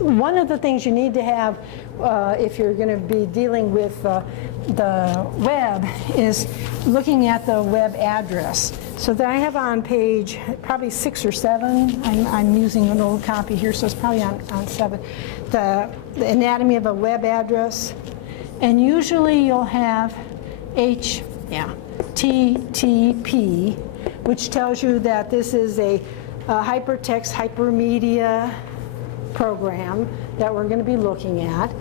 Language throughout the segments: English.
one of the things you need to have if you're going to be dealing with the web is looking at the web address. So that I have on page probably 6 or 7. I'm using an old copy here, so it's probably on 7. The anatomy of a web address. And usually you'll have HTTP, which tells you that this is a hypertext hypermedia program that we're going to be looking at.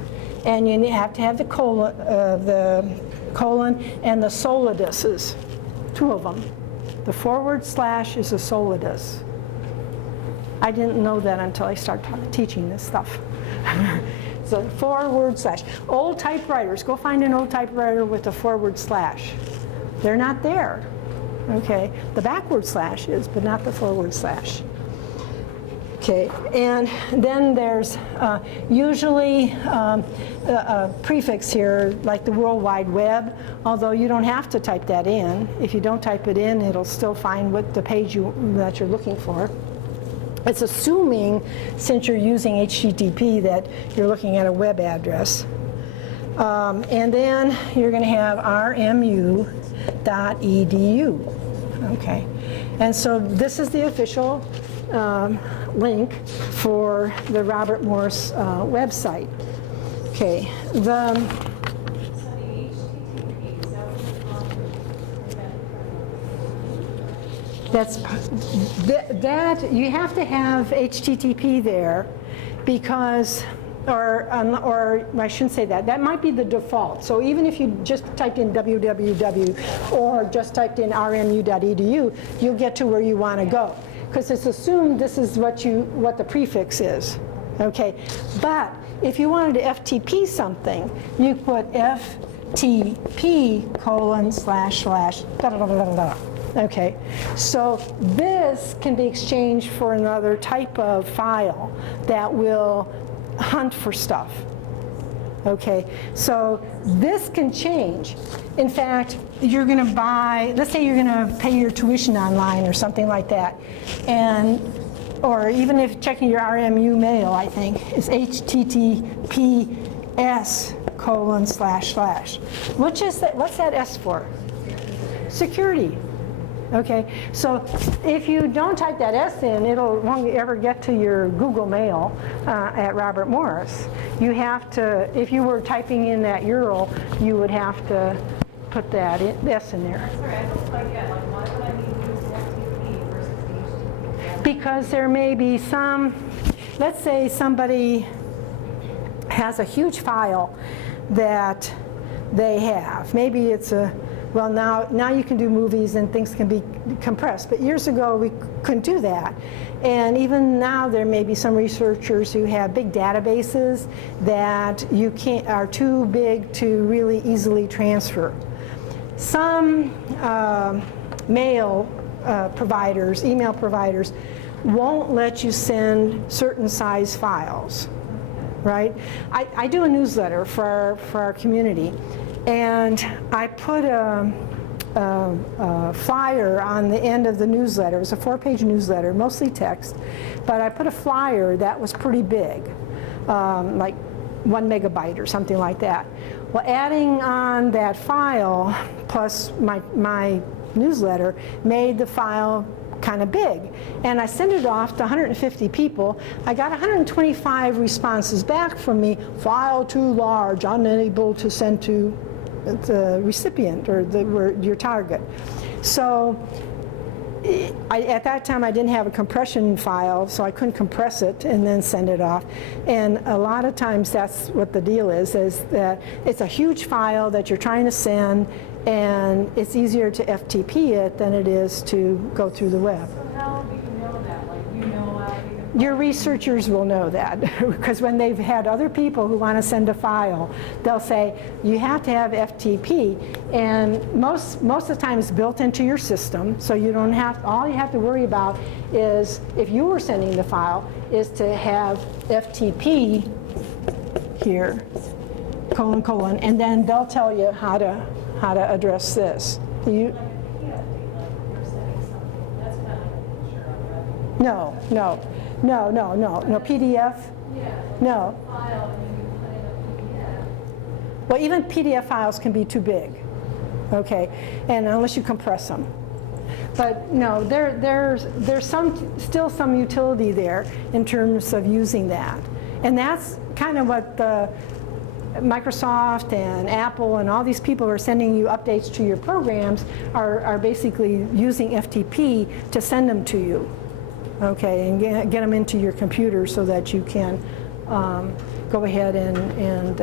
And you have to have the colon and the soliduses, 2 of them. The / is a solidus. I didn't know that until I started teaching this stuff. So / old typewriters, go find an old typewriter with a / They're not there. Okay, the / is, but not the /. Okay, and then there's usually a prefix here, like the World Wide Web, although you don't have to type that in. If you don't type it in, it'll still find what the page that you're looking for. It's assuming, since you're using HTTP, that you're looking at a web address. And then you're going to have rmu.edu. Okay, and so this is the official link for the Robert Morris website. Okay, that you have to have HTTP there because, or I shouldn't say that. That might be the default. So even if you just typed in www or just typed in rmu.edu, you'll get to where you want to go because it's assumed this is what the prefix is. Okay, but if you wanted to FTP something, you put FTP : / Okay, so this can be exchanged for another type of file that will hunt for stuff. Okay, so this can change. In fact, you're going to buy, let's say you're going to pay your tuition online or something like that, or even if checking your RMU mail, I think, is HTTPS : / Which is that? What's that S for? Security. Okay, so if you don't type that S in, won't ever get to your Google Mail at Robert Morris. You have to, if you were typing in that URL, you would have to put that S in there. Sorry, I don't quite get, why would I need to use FTP versus HTTP? Because there may be some, let's say somebody has a huge file that they have. Maybe it's well, now you can do movies and things can be compressed, but years ago we couldn't do that. And even now there may be some researchers who have big databases that are too big to really easily transfer. Some email providers won't let you send certain size files, right? I do a newsletter for our community. And I put a flyer on the end of the newsletter. It was a 4-page newsletter, mostly text. But I put a flyer that was pretty big, like 1 megabyte or something like that. Well, adding on that file plus my newsletter made the file kind of big. And I sent it off to 150 people. I got 125 responses back from me, file too large, unable to send to the recipient or your target. So at that time I didn't have a compression file, so I couldn't compress it and then send it off. And a lot of times that's what the deal is that it's a huge file that you're trying to send, and it's easier to FTP it than it is to go through the web. So how do you know that? Like, you know how you can... Your researchers will know that because when they've had other people who want to send a file, they'll say, you have to have FTP, and most of the time it's built into your system, so you don't have, all you have to worry about is, if you were sending the file, is to have FTP here, : and then they'll tell you how to address this. No, PDF. Yeah. No. File and you put in a PDF. Well, even PDF files can be too big, okay, and unless you compress them. But no, there's still some utility there in terms of using that. And that's kind of what Microsoft and Apple and all these people who are sending you updates to your programs are basically using FTP to send them to you, okay, and get them into your computer so that you can go ahead and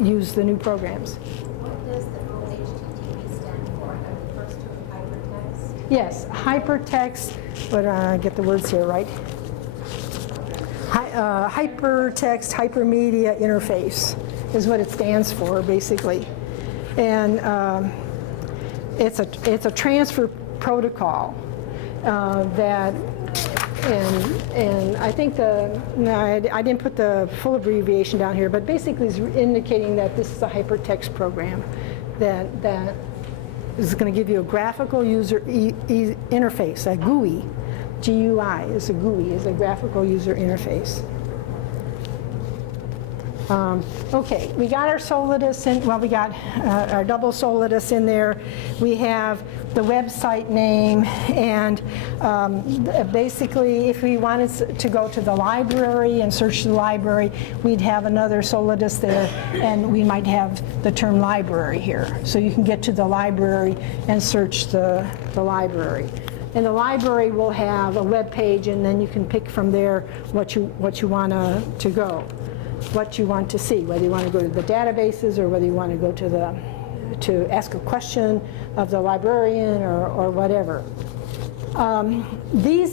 use the new programs. What does the HTTP stand for? Are the first two hypertext? Yes, hypertext, but get the words here right. Hypertext Hypermedia Interface is what it stands for, basically. And it's a transfer protocol that, and I think I didn't put the full abbreviation down here, but basically is indicating that this is a hypertext program that is going to give you a graphical user interface, a GUI. GUI is a GUI, is a graphical user interface. Okay, we got our Solidus in, well, we got our double Solidus in there. We have the website name, and basically if we wanted to go to the library and search the library, we'd have another Solidus there, and we might have the term library here. So you can get to the library and search the library. And the library will have a web page, and then you can pick from there what you want to go, what you want to see, whether you want to go to the databases or whether you want to go to ask a question of the librarian or whatever. The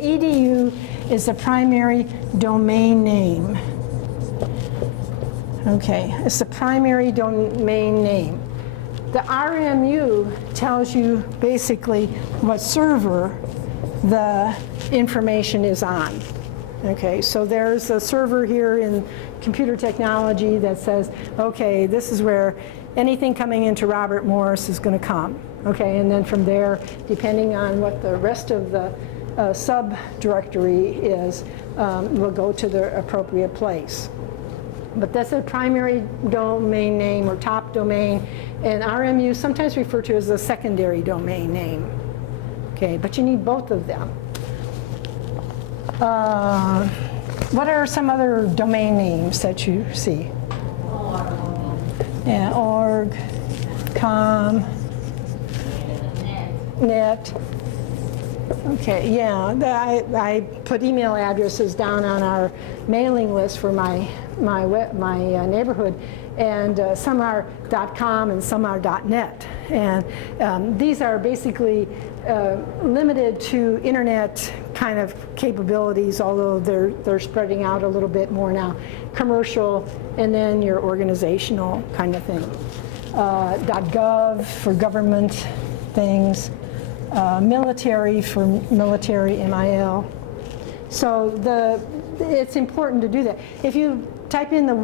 edu is the primary domain name. Okay, it's the primary domain name. The RMU tells you basically what server the information is on. Okay, so there's a server here in computer technology that says, okay, this is where anything coming into Robert Morris is going to come. Okay, and then from there, depending on what the rest of the subdirectory is, we'll go to the appropriate place. But that's a primary domain name or top domain, and RMU sometimes referred to as a secondary domain name. Okay, but you need both of them. What are some other domain names that you see? Yeah, org, com, net. Okay, yeah, I put email addresses down on our mailing list for my neighborhood, and some are .com and some are .net, and these are basically limited to internet kind of capabilities, although they're spreading out a little bit more now. Commercial, and then your organizational kind of thing. .gov for government things. Military for military, MIL. So it's important to do that. If you type in the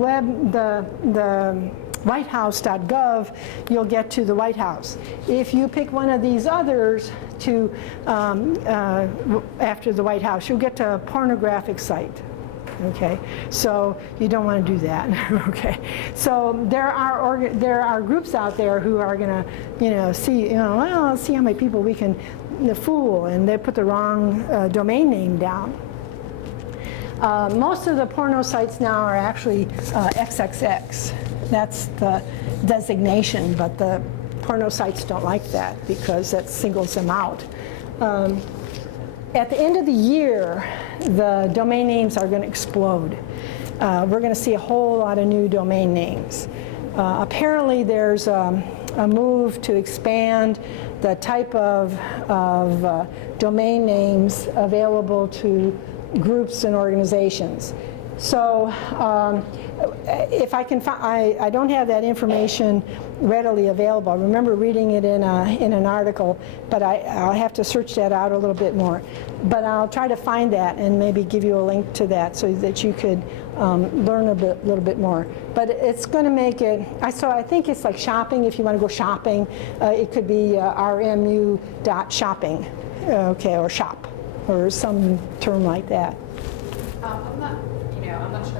whitehouse.gov, you'll get to the White House. If you pick one of these others to after the White House, you'll get to a pornographic site. Okay, so you don't want to do that. Okay, so there are groups out there who are going to see well, see how many people we can fool, and they put the wrong domain name down. Most of the porno sites now are actually XXX. That's the designation, but the porno sites don't like that because that singles them out. At the end of the year, the domain names are going to explode. We're going to see a whole lot of new domain names. Apparently, there's a move to expand the type of domain names available to groups and organizations. So if I can find, I don't have that information readily available. I remember reading it in an article, but I'll have to search that out a little bit more. But I'll try to find that and maybe give you a link to that so that you could learn a little bit more. But it's going to make it, so I think it's like shopping. If you want to go shopping, it could be rmu.shopping, okay, or shop, or some term like that. I'm not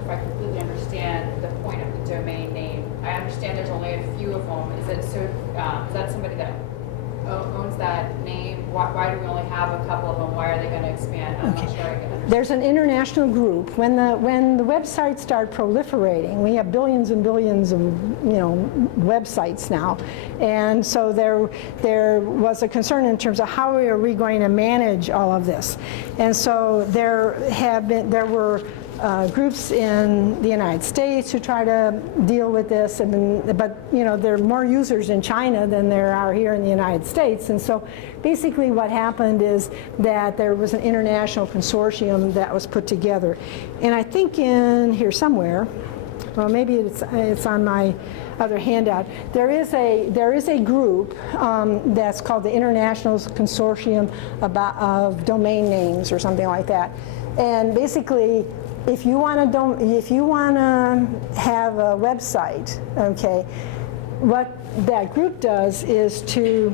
if I completely understand the point of the domain name. I understand there's only a few of them. Is that somebody that owns that name? Why do we only have a couple of them? Why are they going to expand? I'm not sure I can understand. There's an international group. When the websites start proliferating, we have billions and billions of websites now, and so there was a concern in terms of how are we going to manage all of this, and so there were groups in the United States who try to deal with this, but there are more users in China than there are here in the United States, and so basically what happened is that there was an international consortium that was put together, and I think in here somewhere, well maybe it's on my other handout, there is a group that's called the International Consortium of Domain Names or something like that, and basically if you want to have a website, okay, what that group does is to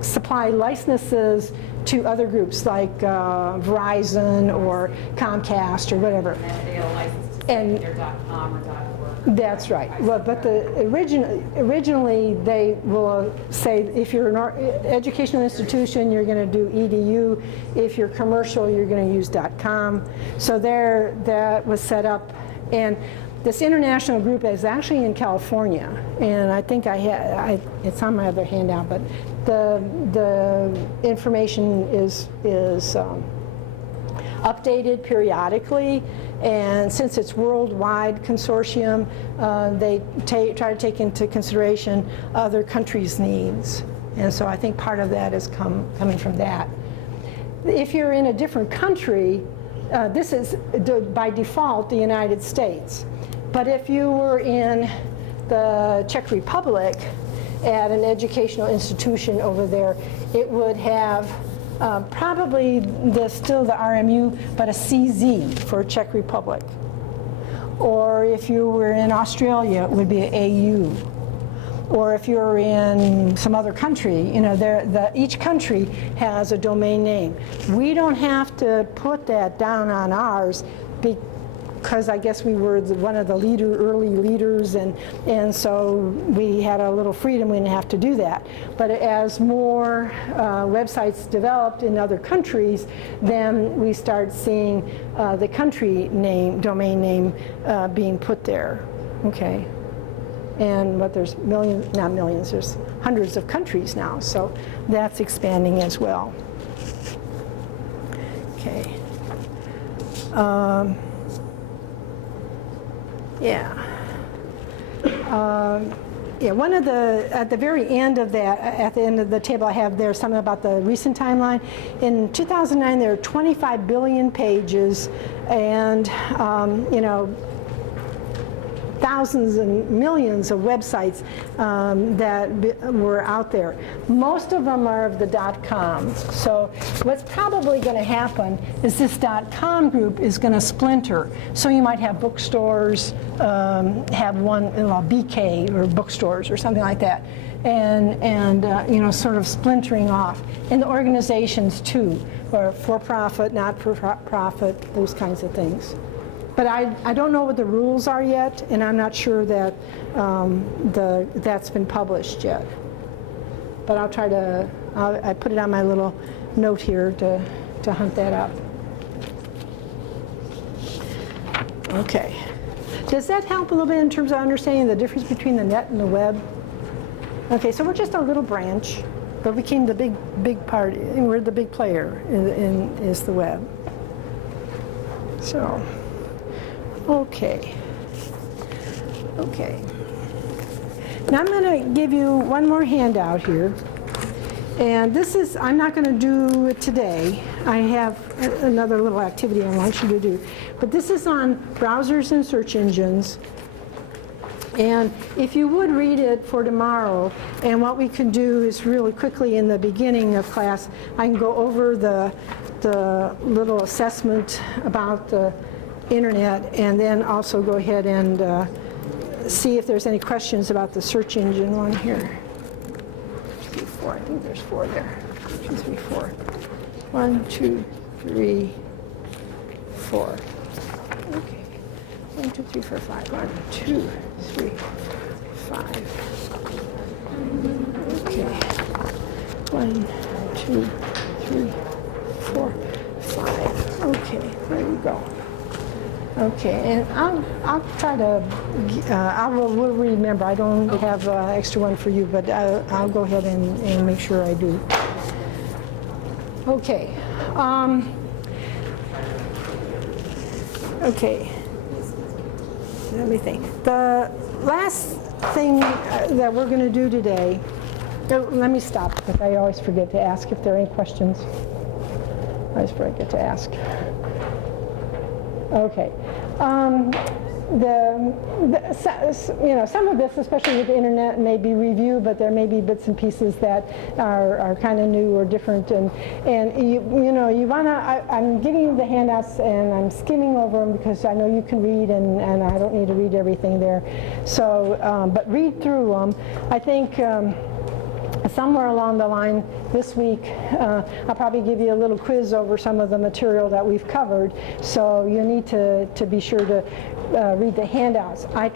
supply licenses to other groups like Verizon or Comcast or whatever. And they have a license to say their .com or .org. That's right. Well, but originally they will say if you're an educational institution, you're going to do edu. If you're commercial, you're going to use .com. So that was set up, and this international group is actually in California, and I think it's on my other handout, but the information is updated periodically, and since it's worldwide consortium, they try to take into consideration other countries' needs, and so I think part of that is coming from that. If you're in a different country, this is by default the United States, but if you were in the Czech Republic at an educational institution over there, it would have probably still the RMU, but a CZ for Czech Republic. Or if you were in Australia, it would be an AU. Or if you're in some other country, each country has a domain name. We don't have to put that down on ours because I guess we were one of the early leaders, and so we had a little freedom. We didn't have to do that. But as more websites developed in other countries, then we start seeing the country name, domain name, being put there. Okay. But there's not millions, there's hundreds of countries now, so that's expanding as well. Okay. One of at the very end of that, at the end of the table I have there something about the recent timeline. In 2009 there were 25 billion pages, and thousands and millions of websites that were out there. Most of them are of the .com. So what's probably going to happen is this .com group is going to splinter. So you might have bookstores, have one, BK or bookstores or something like that, and sort of splintering off. And the organizations too, or for-profit, not-for-profit, those kinds of things. But I don't know what the rules are yet, and I'm not sure that that's been published yet. But I'll try to, I put it on my little note here to hunt that up. Okay. Does that help a little bit in terms of understanding the difference between the net and the web? Okay, so we're just a little branch, but we became the big part, and we're the big player is the web. So. Okay. Now I'm going to give you one more handout here. And this is, I'm not going to do it today. I have another little activity I want you to do. But this is on browsers and search engines. And if you would read it for tomorrow, and what we can do is really quickly in the beginning of class, I can go over the little assessment about the internet, and then also go ahead and see if there's any questions about the search engine one here. 3, 4, I think there's 4 there. 2, 3, 4. 1, 2, 3, 4. Okay. 1, 2, 3, 4, 5. 1, 2, 3, 5. Okay. 1, 2, 3, 4, 5. Okay, there we go. Okay, and I'll try to, we'll remember. I don't have an extra one for you, but I'll go ahead and make sure I do. Okay. Okay. Let me think. The last thing that we're going to do today, let me stop, because I always forget to ask if there are any questions. I always forget to ask. Okay. Some of this, especially with the internet, may be review, but there may be bits and pieces that are kind of new or different. And you want to, I'm giving you the handouts and I'm skimming over them because I know you can read and I don't need to read everything there. So, but read through them. I think somewhere along the line this week, I'll probably give you a little quiz over some of the material that we've covered. So you need to be sure to read the handouts. I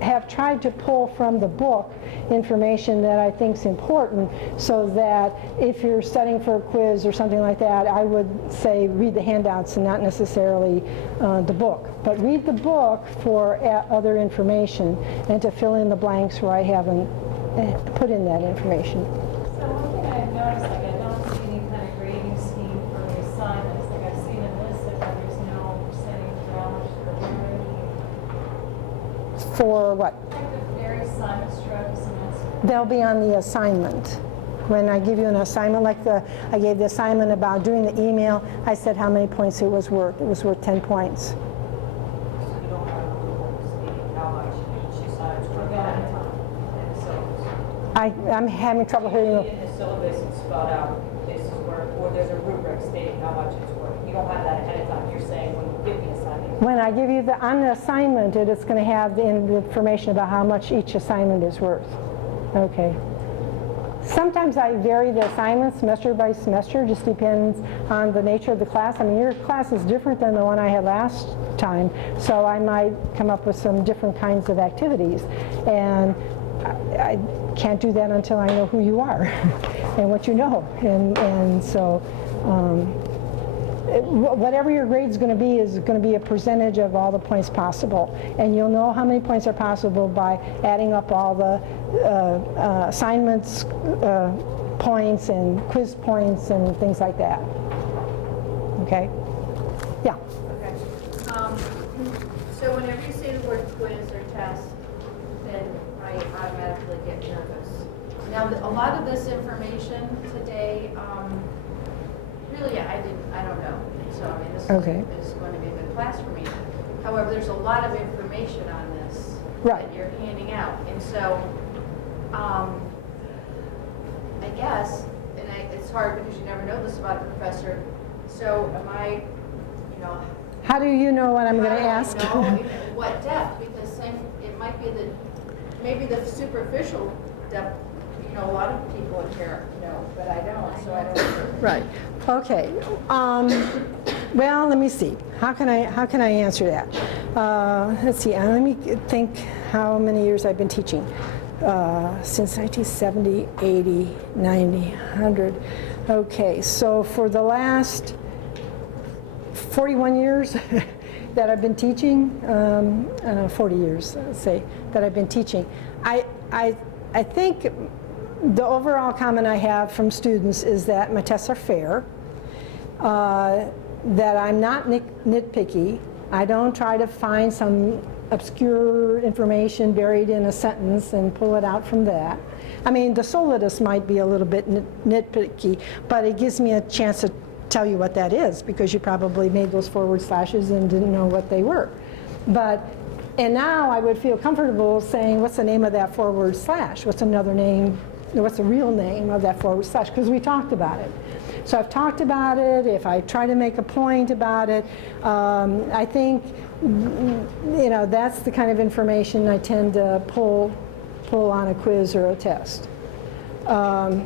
have tried to pull from the book information that I think is important, so that if you're studying for a quiz or something like that, I would say read the handouts and not necessarily the book. But read the book for other information and to fill in the blanks where I haven't put in that information. So one thing I've noticed, like I don't see any kind of grading scheme for the assignments. Like I've seen it listed, but there's no percentage for how much they're grading. For what? Like the various assignments throughout the semester. They'll be on the assignment. When I give you an assignment, like I gave the assignment about doing the email, I said how many points it was worth. It was worth 10 points. So you don't have to stating how much each assignment's worth at a time. I'm having trouble hearing you. In the syllabus, it's spelled out, this is worth, or there's a rubric stating how much it's worth. You don't have that ahead of time. You're saying when you give the assignment. When I give you on the assignment, it's going to have the information about how much each assignment is worth. Okay. Sometimes I vary the assignments semester by semester, just depends on the nature of the class. I mean, your class is different than the one I had last time, so I might come up with some different kinds of activities. And I can't do that until I know who you are and what you know. And so whatever your grade is going to be a percentage of all the points possible. And you'll know how many points are possible by adding up all the assignments points and quiz points and things like that. Okay? Yeah. Okay. So whenever you say the word quiz or test, then I automatically get nervous. Now, a lot of this information today, really, I don't know. So, I mean, this is going to be a good class for me. However, there's a lot of information on this Right. that you're handing out. And so, I guess, and it's hard because you never know this about a professor. So am I, How do you know what I'm going to ask? How do I know what depth? Because it might be maybe the superficial depth, a lot of people in here know, but I don't, so I don't. Right. Okay. Well, let me see. How can I answer that? Let's see. Let me think how many years I've been teaching. Since 1970, 80, 90, 100. Okay. So for the last 41 years that I've been teaching, 40 years, let's say, that I've been teaching, I think the overall comment I have from students is that my tests are fair, that I'm not nitpicky. I don't try to find some obscure information buried in a sentence and pull it out from that. I mean, the Solidus might be a little bit nitpicky, but it gives me a chance to tell you what that is, because you probably made those forward slashes and didn't know what they were. And now I would feel comfortable saying, what's the name of that forward slash? What's another name? What's the real name of that forward slash? Because we talked about it. So I've talked about it. If I try to make a point about it, I think, that's the kind of information I tend to pull on a quiz or a test. I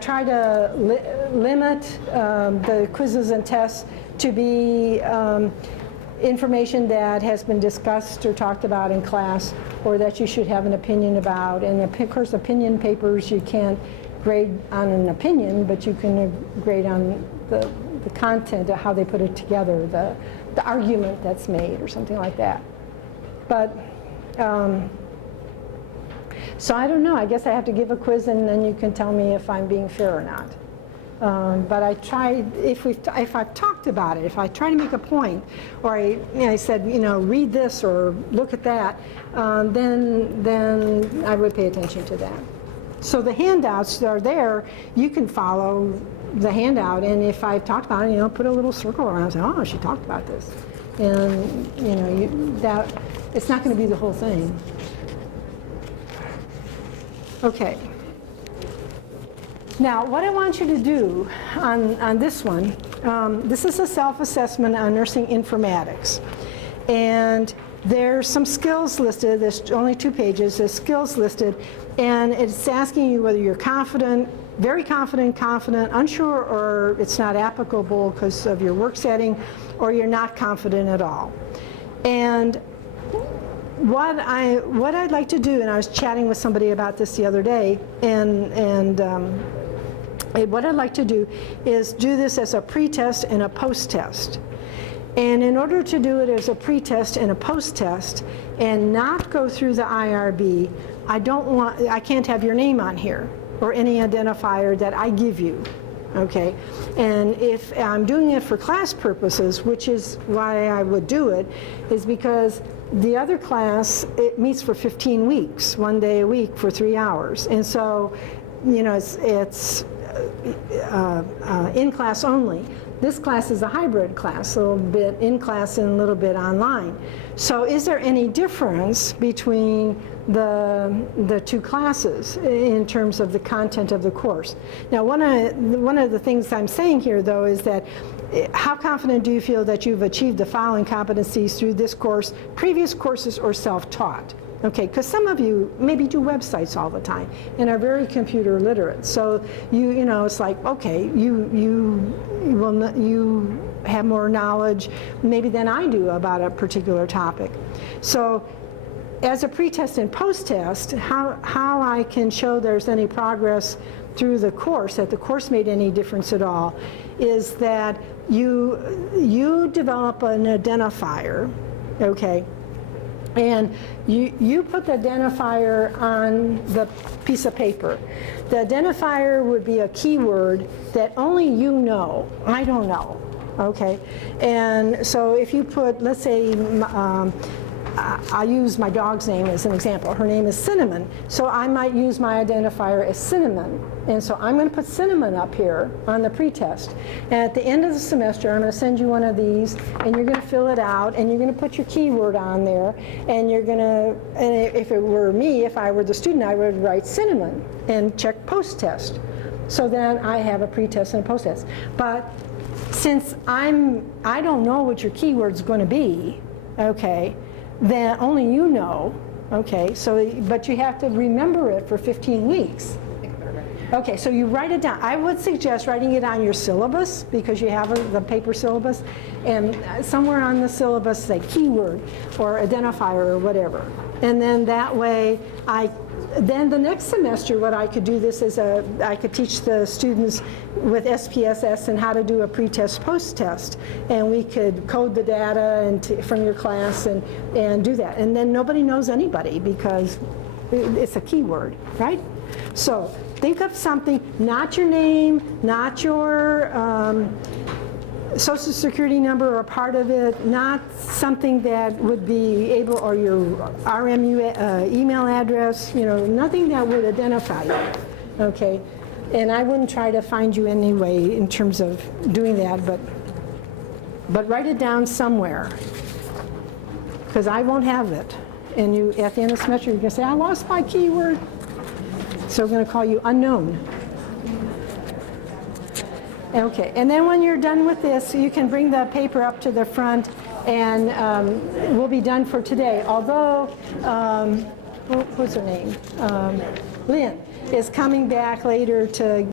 try to limit the quizzes and tests to be information that has been discussed or talked about in class, or that you should have an opinion about. And of course, opinion papers, you can't grade on an opinion, but you can grade on the content of how they put it together, the argument that's made or something like that. But, so I don't know, I guess I have to give a quiz and then you can tell me if I'm being fair or not. But I try, if I've talked about it, if I try to make a point, or I said, read this or look at that, then I would pay attention to that. So the handouts that are there, you can follow the handout, and if I've talked about it, put a little circle around and say, oh, she talked about this. And, that it's not going to be the whole thing. Okay. Now, what I want you to do on this one, this is a self-assessment on nursing informatics. And there's some skills listed. There's only 2 pages. There's skills listed. And it's asking you whether you're confident, very confident, unsure, or it's not applicable because of your work setting, or you're not confident at all. And what I'd like to do, and I was chatting with somebody about this the other day, and what I'd like to do is do this as a pre-test and a post-test. And in order to do it as a pre-test and a post-test and not go through the IRB, I can't have your name on here or any identifier that I give you, okay? And if I'm doing it for class purposes, which is why I would do it, is because the other class, it meets for 15 weeks, 1 day a week for 3 hours. And so, it's in class only. This class is a hybrid class, a little bit in class and a little bit online. So is there any difference between the 2 classes in terms of the content of the course? Now, one of the things I'm saying here, though, is that how confident do you feel that you've achieved the following competencies through this course, previous courses, or self-taught? Okay, because some of you maybe do websites all the time and are very computer literate. So it's like, okay, you have more knowledge maybe than I do about a particular topic. So as a pre-test and post-test, how I can show there's any progress through the course, that the course made any difference at all, is that you develop an identifier, okay? And you put the identifier on the piece of paper. The identifier would be a keyword that only you know. I don't know, okay? And so if you put, let's say, I use my dog's name as an example. Her name is Cinnamon. So I might use my identifier as Cinnamon. And so I'm going to put Cinnamon up here on the pretest. And at the end of the semester, I'm going to send you one of these, and you're going to fill it out, and you're going to put your keyword on there, and you're going to, and if it were me, if I were the student, I would write Cinnamon and check post-test. So then I have a pretest and a post-test. But since I don't know what your keyword's going to be, okay, then only you know, okay, so, but you have to remember it for 15 weeks. Okay, so you write it down. I would suggest writing it on your syllabus, because you have the paper syllabus, and somewhere on the syllabus say keyword or identifier or whatever. And then that way, then the next semester what I could do this is I could teach the students with SPSS and how to do a pre-test, post-test, and we could code the data from your class and do that. And then nobody knows anybody because it's a keyword, right? So think of something, not your name, not your social security number or part of it, not something that would be able, or your RMU email address, nothing that would identify you, okay? And I wouldn't try to find you anyway in terms of doing that, but write it down somewhere, because I won't have it. And you, at the end of the semester, you're going to say, I lost my keyword. So we're going to call you unknown. Okay, and then when you're done with this, you can bring the paper up to the front, and we'll be done for today. Although, what's her name? Lynn is coming back later to